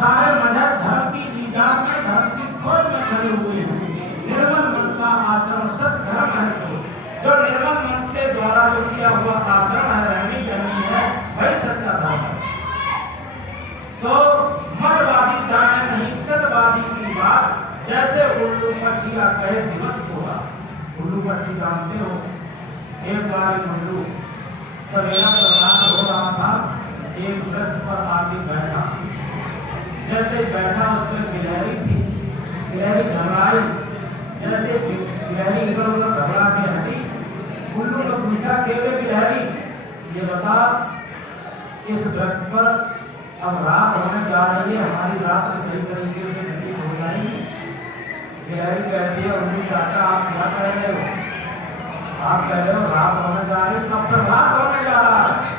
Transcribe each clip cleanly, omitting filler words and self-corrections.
सारे मजहब धर्म की ईजाद में, धर्म की खोज में खड़े हुए हैं। निर्मल मन का आचरण सत धर्म है। जो निर्मल मन के द्वारा जो किया हुआ आचरण है, रहनी करनी है, वही सच्चा धर्म है। तो मतवादी जाने नहीं तत्वादी की बात, जैसे उल्लू मछिया कहे दिवस होगा। उल्लू मछली जानते हो, एक बार उल्लू सवेरा प्रभात हो रहा था, एक वृक्ष पर आके बैठा। जैसे बैठा उसमें गिलहरी थी, गिलहरी घबराई। जैसे गिलहरी इधर उधर घबरा के हटी, उल्लू ने पूछा केवे गिलहरी, ये बता इस वृक्ष पर अब रात होने जा रही है, हमारी रात सही तरीके से नहीं हो जाएगी। गिलहरी कहती है उल्लू चाचा आप क्या कह रहे हो? आप कह रहे हो रात होने जा रही, अब प्रभात होने जा रहा है,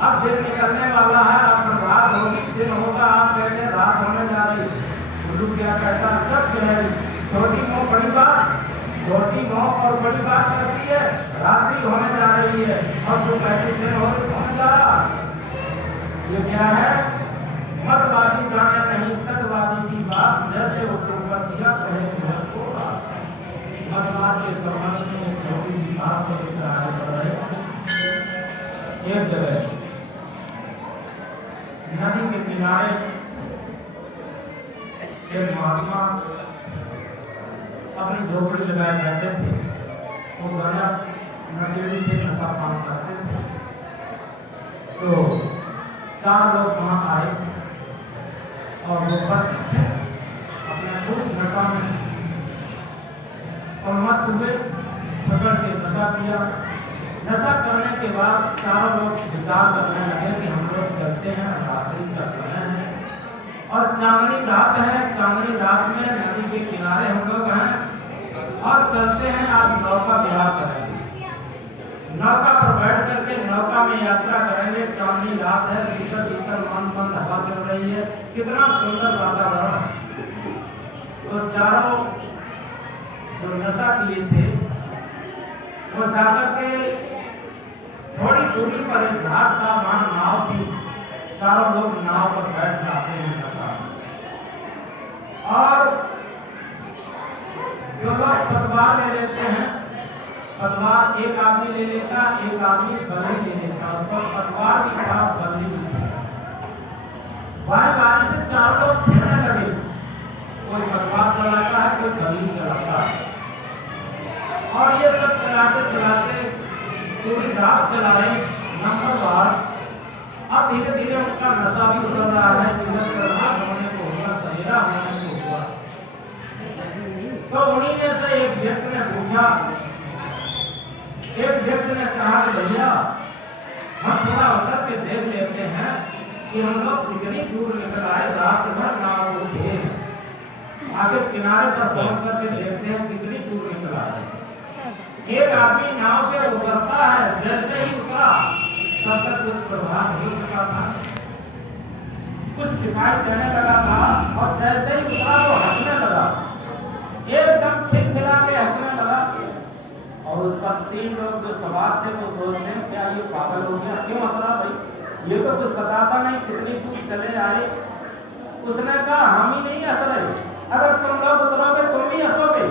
अब दिन निकलने वाला है, अब प्रभात होगी, दिन होगा, आप कहते हैं रात होने जा रही। उल्लू क्या कहता, चुप गिलहरी, छोटी मोह बड़ी बात, छोटी मोह और बड़ी बात करती है, रात्रि होने जा रही है और जो कहती दिन होने जा रहा। ये क्या है? मतवादी जाने नहीं तत्वादी की बात, जैसे उल्लू मछिया कहे दिवस होगा। मतवाद के संबंध में छोटी सी बात को दिख रहा है। एक जगह नदी के किनारे एक महात्मा अपनी झोपड़ी लगाए बैठे थे। वो गाना नशेड़ी थे, नशा पान करते थे। तो 4 लोग वहाँ आए और वो बच अपने खूब नशा में और मत हुए, सकड़ के नशा किया। नशा करने के बाद 4 लोग विचार करने लगे कि हम लोग चलते हैं, रात्रि का समय है और चांदनी रात है। चांदनी रात में नदी के किनारे हम लोग हैं और चलते हैं, आज नौका विहार करेंगे, नौका पर बैठ करके नौका में यात्रा करेंगे। चांदनी रात है, शीतल शीतल मंद मंद हवा चल रही है, कितना सुंदर वातावरण है। तो चारों जो नशा किए थे वो जाकर के थोड़ी दूरी पर एक घाट था, वहां नाव थी। चारों लोग नाव पर बैठ जाते हैं नशा, और जो लोग पतवार ले लेते हैं, पतवार एक आदमी ले लेता, एक आदमी बल्ली ले लेता। उस पर पतवार भी था, बल्ली भी थी। बारी बारी से 4 लोग खेलने लगे, कोई पतवार चलाता है, कोई बल्ली चलाता है, और ये सब चलाते चलाते पूरी रात चलाए नंबरवार। अब धीरे धीरे उनका नशा भी उतर रहा है, इधर का रात होने को हुआ, सवेरा होने को हुआ। तो उन्हीं में से एक व्यक्ति ने पूछा, एक व्यक्ति ने कहा कि भैया हम थोड़ा उतर के देख लेते हैं कि हम लोग कितनी दूर निकल आए, रात भर नाव उठे, आगे किनारे पर पहुंच करके देखते हैं कितनी दूर निकल आए। एक आदमी नाव से उतरता है, जैसे ही उतरा तब तक कुछ प्रभाव नहीं चुका था, कुछ दिखाई देने लगा था, और जैसे ही उतरा वो हंसने लगा, एकदम खिलखिला के हंसने लगा। और उस पर 3 लोग जो सवार थे वो सोचते हैं क्या ये पागल हो गया, क्यों हंस रहा भाई, ये तो कुछ बताता नहीं, कितनी दूर चले आए। उसने कहा हम ही नहीं हंस रहे, अगर तुम लोग उतरोगे तुम भी हंसोगे।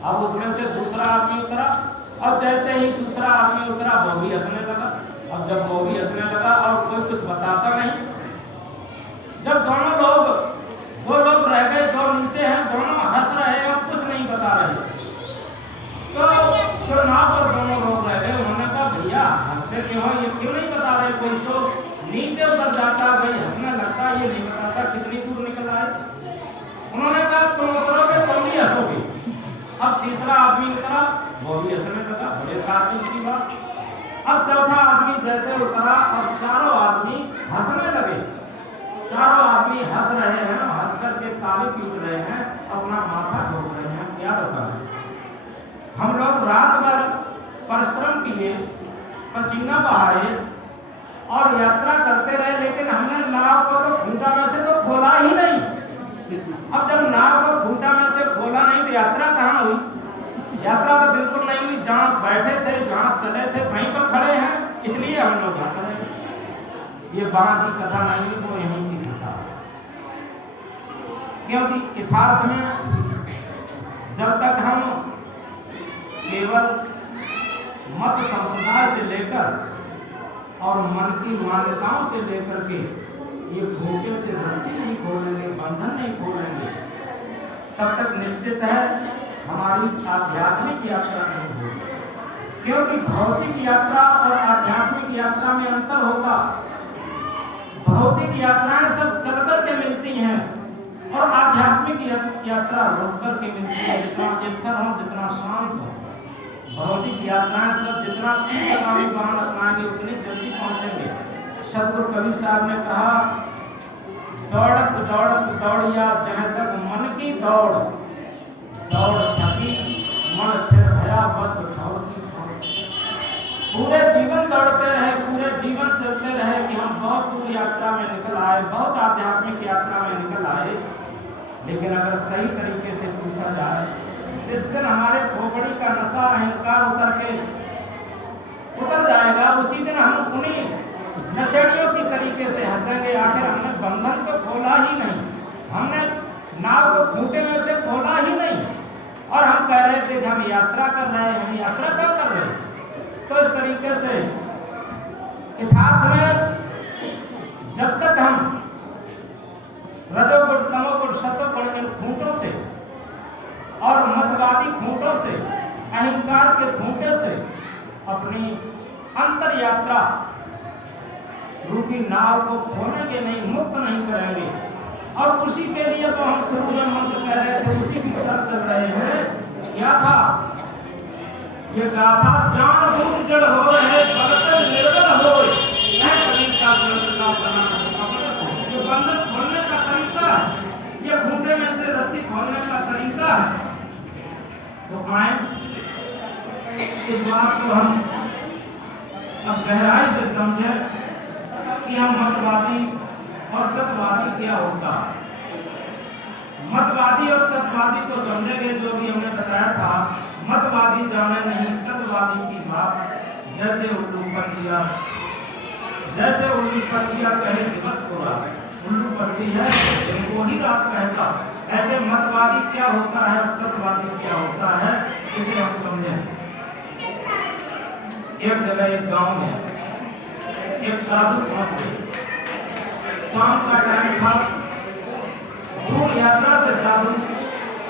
अब उसमें से दूसरा आदमी उतरा, और जैसे ही दूसरा आदमी उतरा वो भी हंसने लगा। अब जब वो भी हंसने लगा और कोई कुछ बताता नहीं, जब दोनों लोग 2 लोग रह गए, 2 नीचे हैं, दोनों हंस रहे हैं और कुछ नहीं बता रहे। तो जो नाव पर दोनों लोग रह गए, उन्होंने कहा भैया हंसते क्यों हो, ये क्यों नहीं बता रहे, कोई तो नीचे उतर जाता भाई हंसने लगता, ये नहीं बताता कितनी दूर निकल आए। उन्होंने कहा तुम उतरोगे तुम भी हंसोगे। अब तीसरा आदमी उतरा, वो भी हंसने लगा, बड़े ताज्जुब की बात। अब चौथा आदमी जैसे उतरा और चारों आदमी हंसने लगे। चारों आदमी हंस रहे हैं, हंस करके ताली पीट रहे हैं, अपना माथा ढोक रहे हैं। क्या बताएं, हम लोग रात भर परिश्रम किए, पसीना बहाए और यात्रा करते रहे, लेकिन हमने नाव को तो खूंटा में से तो खोला ही नहीं। अब जब नाव को खूंटा में से खोला नहीं तो यात्रा कहाँ हुई? यात्रा तो बिल्कुल नहीं हुई। जहाँ बैठे थे, जहाँ चले थे, वहीं पर खड़े हैं, इसलिए हम लोग हंस रहे हैं। ये वहाँ की कथा नहीं, वो यहीं की कथा। क्योंकि यथार्थ में जब तक हम केवल मत संप्रदाय से लेकर और मन की मान्यताओं से लेकर के ये घोटे से रस्सी नहीं खोलेंगे, बंधन नहीं खोलेंगे, तब तक निश्चित है हमारी आध्यात्मिक यात्रा नहीं होगी। क्योंकि भौतिक यात्रा और आध्यात्मिक यात्रा में अंतर होगा। भौतिक यात्राएं सब चलकर के मिलती हैं और आध्यात्मिक यात्रा रुक कर के मिलती है। जितना स्थिर हो, जितना शांत हो। भौतिक यात्राएं सब जितना तीव्रगामी वाहन अपनाएंगे उतनी जल्दी पहुंचेंगे। सतगुरु कबीर साहब ने कहा, दौड़त दौड़त दौड़िया जहाँ तक मन की दौड़, दौड़ थकी मन फिर भया बस ठौर की ठौर। पूरे जीवन दौड़ते रहे, पूरे जीवन चलते रहे कि हम बहुत दूर यात्रा में निकल आए, बहुत आध्यात्मिक यात्रा में निकल आए, लेकिन अगर सही तरीके से पूछा जाए, जिस दिन हमारे खोपड़ी का नशा अहंकार उतर जाएगा, उसी दिन हम उन्हीं नशेड़ियों की तरीके से हंसेंगे। आखिर हमने बंधन तो खोला ही नहीं, हमने नाव को खूंटे में से खोला ही नहीं, और हम कह रहे थे कि हम यात्रा कर रहे हैं। हम यात्रा कब कर रहे हैं? तो इस तरीके से यथार्थ में जब तक हम रजोगुण तमोगुण सत्वगुण के खूंटों से और मतवादी खूंटों से, अहंकार के खूंटे से अपनी अंतर यात्रा रूपी नाव को खोलेंगे नहीं, मुक्त नहीं करेंगे। और उसी के लिए तो हम शुरू में मंत्र कह रहे थे, उसी की तरफ चल रहे हैं। क्या था ये गाथा? जान भूत जड़ हो रहे बर्तन निर्गल हो, कबीर का संत का बना ये बंधन खोलने का तरीका, ये खूंटे में से रस्सी खोलने का तरीका है। तो आए इस बात को हम अब गहराई से समझें कि हम मतवादी और तत्ववादी क्या होता है। मतवादी और तत्ववादी को समझेंगे, जो भी हमने बताया था। मतवादी जाने नहीं तत्ववादी की बात, जैसे उल्लू पक्षिया कहे दिवस पूरा, उल्लू पक्षी है इनको ही रात कहता। ऐसे मतवादी क्या होता है और तत्ववादी क्या होता है, इसे हम समझें। एक जगह एक गांव में एक साधु पहुंच गए। शाम का टाइम था, दूर यात्रा से साधु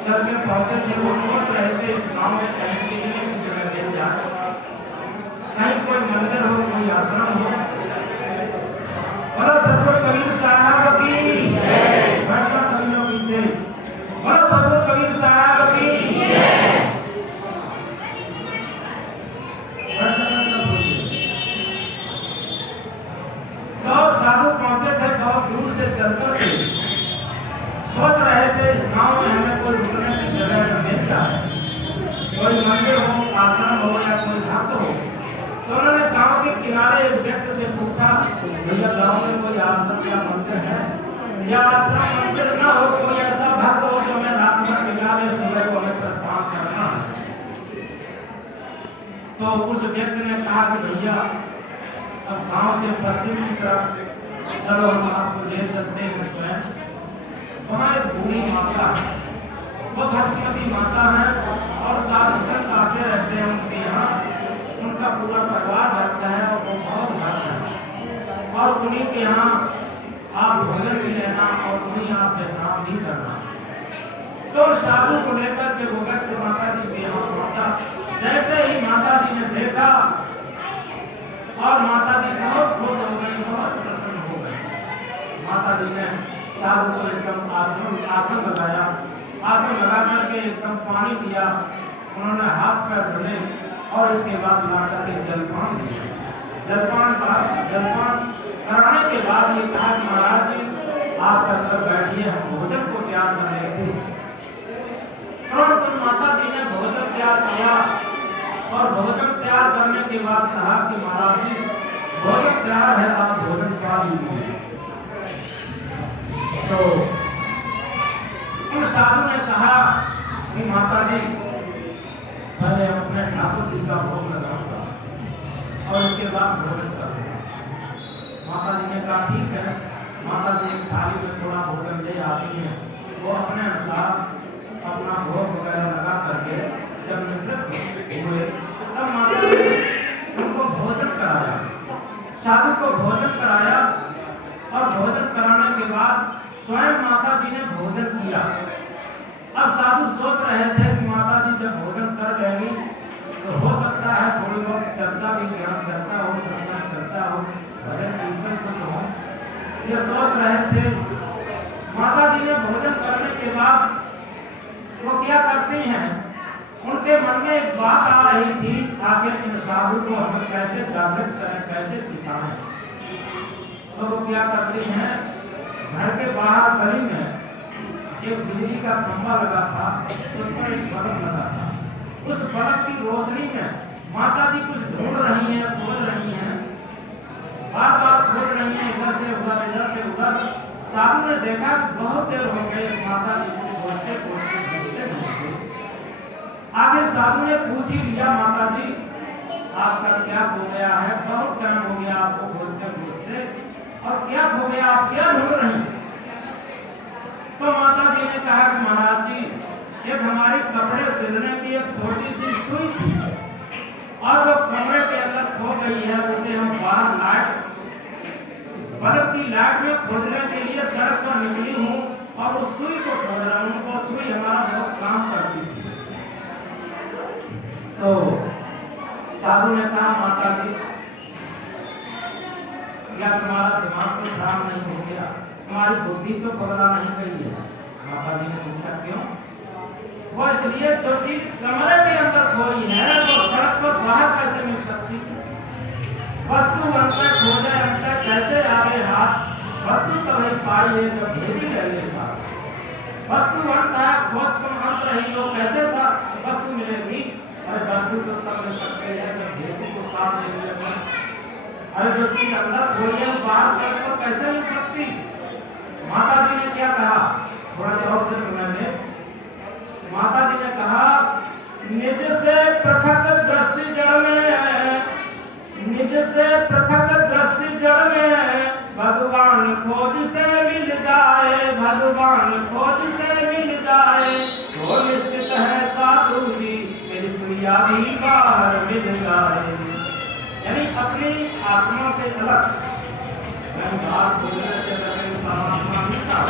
चल के पहुंचे थे। वो सोच रहे थे इस गांव में कहीं पिकनिक की जगह मिल जाए, कहीं कोई मंदिर हो, कोई आश्रम हो। बोलो सतगुरु कबीर साहब की जय। बैठना सभी लोग पीछे। बोलो सतगुरु कबीर साहब की जय। तो साधु पहुंचे थे, बहुत दूर से चलकर थे। सोच रहे थे इस गांव में हमें कोई रुकने की जगह मिल जाए, कोई मंदिर हो, आश्रम हो या कोई घाट हो। तो उन्होंने गांव के किनारे एक व्यक्ति से पूछा, भैया गांव में कोई आश्रम या मंदिर है, या आश्रम मंदिर न हो, कोई ऐसा भक्त हो जो हमें रात भर मिला ले, सुबह को हमें प्रस्थान करना है। तो उस व्यक्ति ने कहा कि भैया अब गांव से पश्चिम की तरफ चलो, हम आपको ले चलते हैं स्वयं। वहाँ एक बूढ़ी माता है, वो भक्तिमती माता है और साधु संत आते रहते हैं उनके यहाँ। उनका पूरा परिवार भक्त है और वो बहुत भक्त है, और उन्हीं के यहाँ आप भोजन भी लेना और उन्हीं आप विश्राम भी करना। तो साधु को लेकर के वो व्यक्ति माता जी के यहाँ पहुंचा। जैसे ही माता जी ने देखा और माता जी बहुत खुश हो गई, बहुत प्रसन्न हो गई। माता जी ने साधु को एकदम आसन लगाया, आसन लगा करके एकदम पानी दिया, उन्होंने हाथ पैर धुले और इसके बाद लाकर के जलपान दिया। जलपान कराने के बाद ये कहा कि महाराज जी आप अंदर बैठिए, हम भोजन को तैयार कर रहे थे। तुरंत माता जी ने भोजन तैयार किया और भोजन तैयार करने के बाद कहा कि महाराज जी भोजन तैयार है, आप भोजन खा लीजिए। तो उस साधु ने कहा कि माता जी पहले अपने ठाकुर जी का भोग लगाऊंगा और इसके बाद भोजन करूंगा। माता जी ने कहा ठीक है। माता जी एक थाली में थोड़ा भोजन ले आती है, वो अपने साथ अपना भोग वगैरह लगा करके जब निवृत्त हुए तब माता ने उनको भोजन कराया, साधु को भोजन कराया और भोजन कराने के बाद स्वयं माता जी ने भोजन किया। अब साधु सोच रहे थे कि माता जी जब भोजन कर लेंगी तो हो सकता है थोड़ी बहुत चर्चा भी, ज्ञान चर्चा हो, सत्संग चर्चा हो, भजन कीर्तन कुछ हो, ये सोच रहे थे। माता जी ने भोजन करने के बाद वो क्या करती हैं, उनके मन में एक बात आ रही थी, आखिर इन साधु को हम कैसे जागृत करें, कैसे चिताएं। तो वो क्या करती हैं, घर के बाहर गली में एक बिजली का खंभा लगा था, उस पर एक बल्ब लगा था। उस बल्ब की रोशनी में माता जी कुछ ढूंढ रही हैं, खोज रही हैं, बार बार खोज रही हैं, इधर से उधर, इधर से उधर। साधु ने देखा बहुत देर हो गई माता जी को खोजते खोजते खोजते खोजते। आखिर साधु ने पूछ ही लिया, माता जी आपका क्या हो गया है, बहुत टाइम हो गया आपको खोजते खोजते, और क्या हो गया, आप क्या ढूंढ रही हैं? तो माता जी ने कहा कि महाराज जी, एक हमारे कपड़े सिलने की एक छोटी सी सुई थी और वो कमरे के अंदर खो गई है, उसे हम बाहर लाइट, बल्ब की लाइट में खोजने के लिए सड़क पर निकली हूँ और उस सुई को खोज रहा हूँ। वो सुई हमारा बहुत काम करती थी। तो साधु ने कहा, माता जी क्या तुम्हारा दिमाग तो खराब नहीं हो गया, तुम्हारी बुद्धि तो बदला नहीं गई है? माता जी ने पूछा क्यों? वो इसलिए जो चीज कमरे के अंदर खोई है वो सड़क पर बाहर कैसे मिल सकती है? वस्तु अंतर खोजे अंतर कैसे आगे हाथ, वस्तु तभी पाई है जब भेदी रहे साथ। वस्तु अंत है, खोज तुम अंत रही हो, कैसे साथ वस्तु मिलेगी? अरे वस्तु तो तब मिल सकते हैं जब भेदी को साथ नहीं मिलेगा। अरे जो चीज अंदर खोई है बाहर सड़क पर कैसे मिल सकती? माता जी ने क्या कहा, थोड़ा गौर से सुनेंगे। माता जी ने कहा, निज से पृथक दृष्टि जड़ में, निज से पृथक दृष्टि जड़ में, भगवान खोज से मिल जाए, भगवान खोज से मिल जाए, तो निश्चित है साधु जी मेरी सुइया भी बाहर मिल जाए। यानी अपनी आत्मा से अलग बात बोलने से परमात्मा मिलता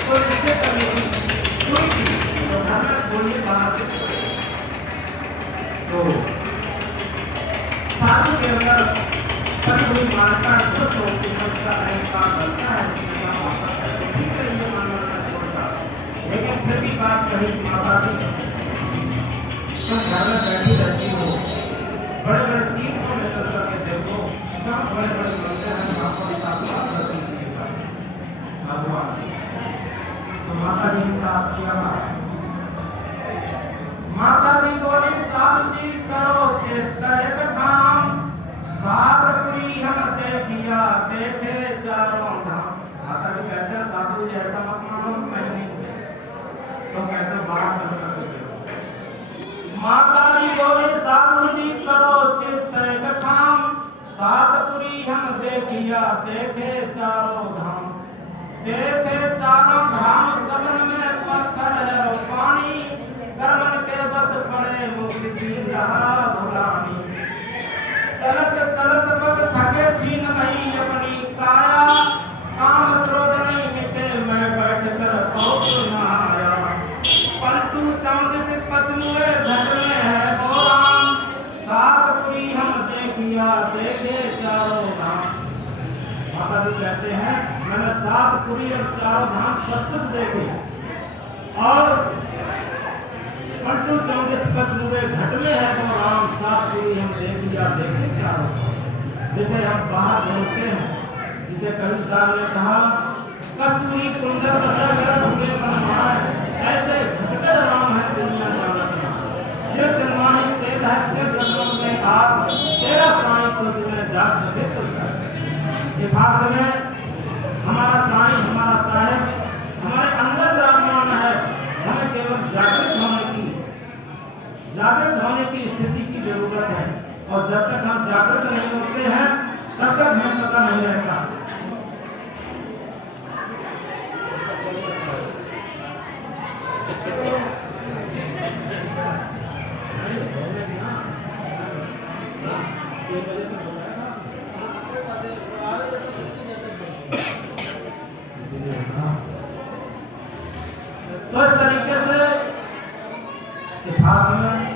तो इससे कभी सुई थी तो घर में बोलिए बाहर। तो साधु के अंदर कभी कोई मानता है खुश होती है, उसका अहंकार बनता है, ठीक है ये मानना छोड़ता, लेकिन फिर भी बात कही, माता जी तुम घर में बैठी रहती हो, बड़े बड़े तीर्थों में चल करके देखो, सब बड़े बड़े मंदिर हैं, वहाँ पर भगवान। तो माता जी ने कहा क्या? माता जी बोली, साधु जी करो चेत एक ठाम, साधपुरी हम देखिया देखे चारों धाम। माता जी कहते हैं साधु जी ऐसा मत मानो, नहीं तो कहते बाहर चल करके। माता जी बोली, साधु जी करो चित्त एक ठाम, सातपुरी हम देखिया देखे चारों धाम, देखे चारों धाम सबन में पत्थर है और पानी, कर्मन के बस पड़े मुक्ति की रहा भुलानी। चलत चलत पग थके छीन मई अपनी काया, काम क्रोध नहीं मिटे मैं बैठ कर पहुँच न आया, पलटू चांद से पचनुए घट में है वो राम, सातपुरी हम देखिया देखे चारों धाम। माता जी कहते हैं मैंने सातपुरी और चारों धाम सब कुछ देखे और पलटू चांद से पचनुए घट में है वो राम, सातपुरी हम देखिया देखे चारों धाम। जिसे हम बाहर ढूंढते हैं, जिसे कभी साहब ने कहा कस्तूरी कुंदर बसा कर ढूंढे बनवाए, ऐसे घटकर राम है दुनिया जानत जो जन्माही तेज है फिर जन्म में आप, तेरा साईं को तुम्हें जाग सके तो ये भारत में हमारा साईं, हमारा साहेब हमारे अंदर विराजमान है। हमें केवल जागृत होने की स्थिति की जरूरत है, और जब तक हम जागृत नहीं होते हैं तब तक हमें पता नहीं रहता। तो इस तरीके से इतिहास में